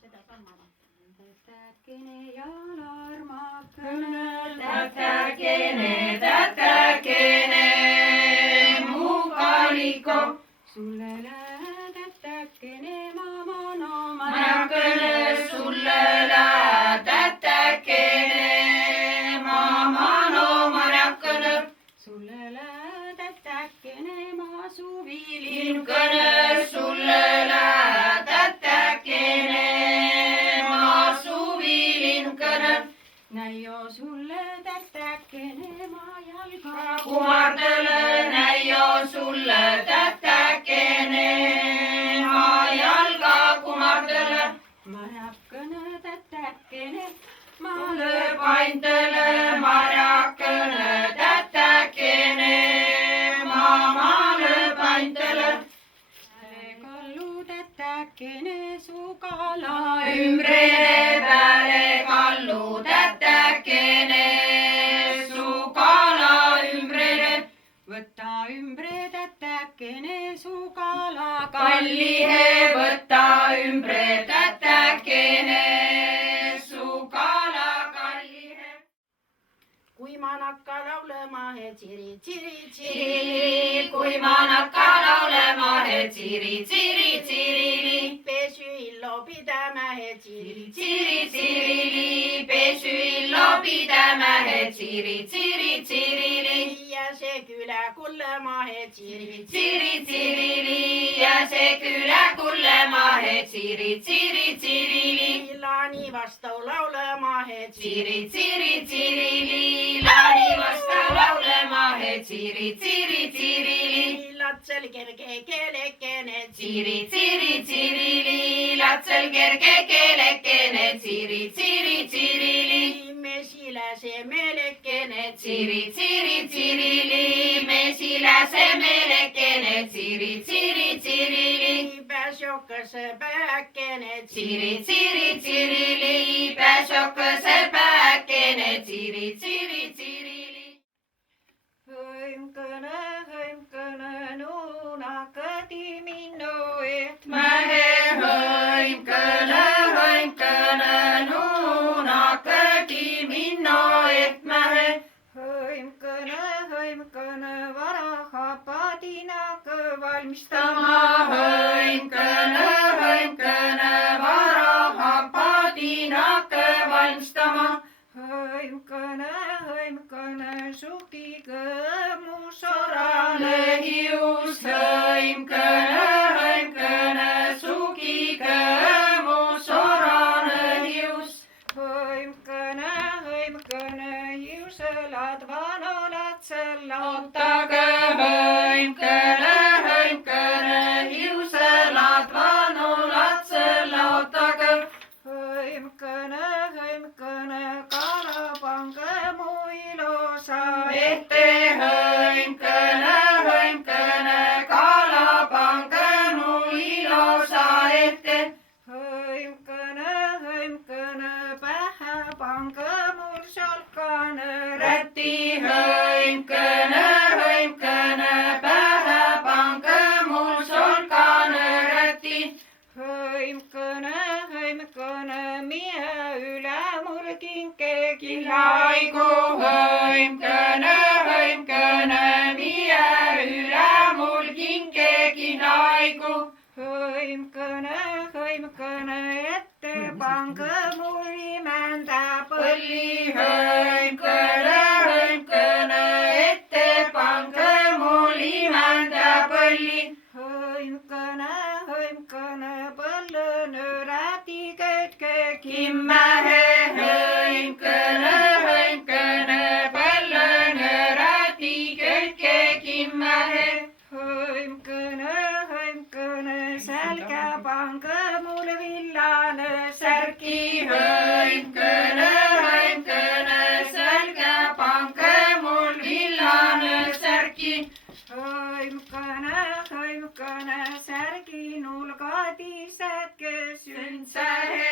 Sedasama. Tätäkene jalarmakene, tätäkene, mu kaliko. Sulle tätäkene mamano Marakene, sulle tätäkene, mamano marakene. Sulle tätäkene ma suvilin Linkene, sulle tätäkene, ma suvilinkene. näio sulle tätäkene ma jalga Kumardele näio sulle tätäkene, ma jalga kumardele. Marakene tätäkene Mulle paintele marjakene tätäkene, maamale paintele. kallu tätäkene sukala Ümbrele peale kallu tätäkene, su kala ümbrele. võta ümbre tätäkene sukala Kallihe võta ümbre tätäkene, su kala kallihe. kui ma nakka laulema tsiri tsiri Tsirili, kui ma nakka laulema, tsiri, tsiri, tsirili. pesü illo pidämä tsiri Tsiri, tsirili, pesy illo pidämä, tsiri, tsiri, tsirili. ja se kylä kullema tsiri Tsiri, tsirili, ja se kylä kullema, tsiri, tsiri, tsirili. Laani vastau laulema Tsiri, tsiri, tsirili, laani vasta laulema, tsiri, tsiri, tsirili. Latsel kerge kelekene Tsiri, tsiri, tsirili, lapsel kerge kelekene, tsiri, tsiri, tsirili. Mesiläse melekene Tsiri, tsiri, tsirili, mesiläse melekene, tsiri, tsiri, tsirili. Pääsjokkase pääkkene Tsiri, tsiri, tsirili, pääsjokkase pääkene, tsiri, tsiri, tsirili. Hõimkõne nuunakõdi minu et Mähe hõimkõne, nuunakõdi minno et mähe. Hõimkõne varaha padinakõ valmistama Hõimkõne, varaha padinakõ valmistama. Hõimkõne sukigõ mu Sorale hius hõimkõne, sukigõ mu sorane hius. Hõimkõne hiuselad vanolad selle Ottage hõimkõne, hiuselad vanulad selle ottage. Hõimkõne kalapange mu ilosa Ette hõimkõne, kalapange mu ilosa ette. Hõimkõne pähe pange mul solkane Räti hõimkõne, pähe pange mul solkane räti. Hõimkõne mie üle mul kinke Kilaigu hõimkõne, mie üle mul kinke kilaigu. Hõimkõne ette pange mul imenda Põlli hõimkõne, ette pange mul imenda põlli. Hõimkõne põllõnõ räti kötke Kimmähe hõimkõne, põllõnõ räti kötke kimmähe. Hõimkõne sälge pange mul villane Särki hõimkõne, sälge pange mul villane särki. Hõimkõne särgi nulgadised, kes Sündsähe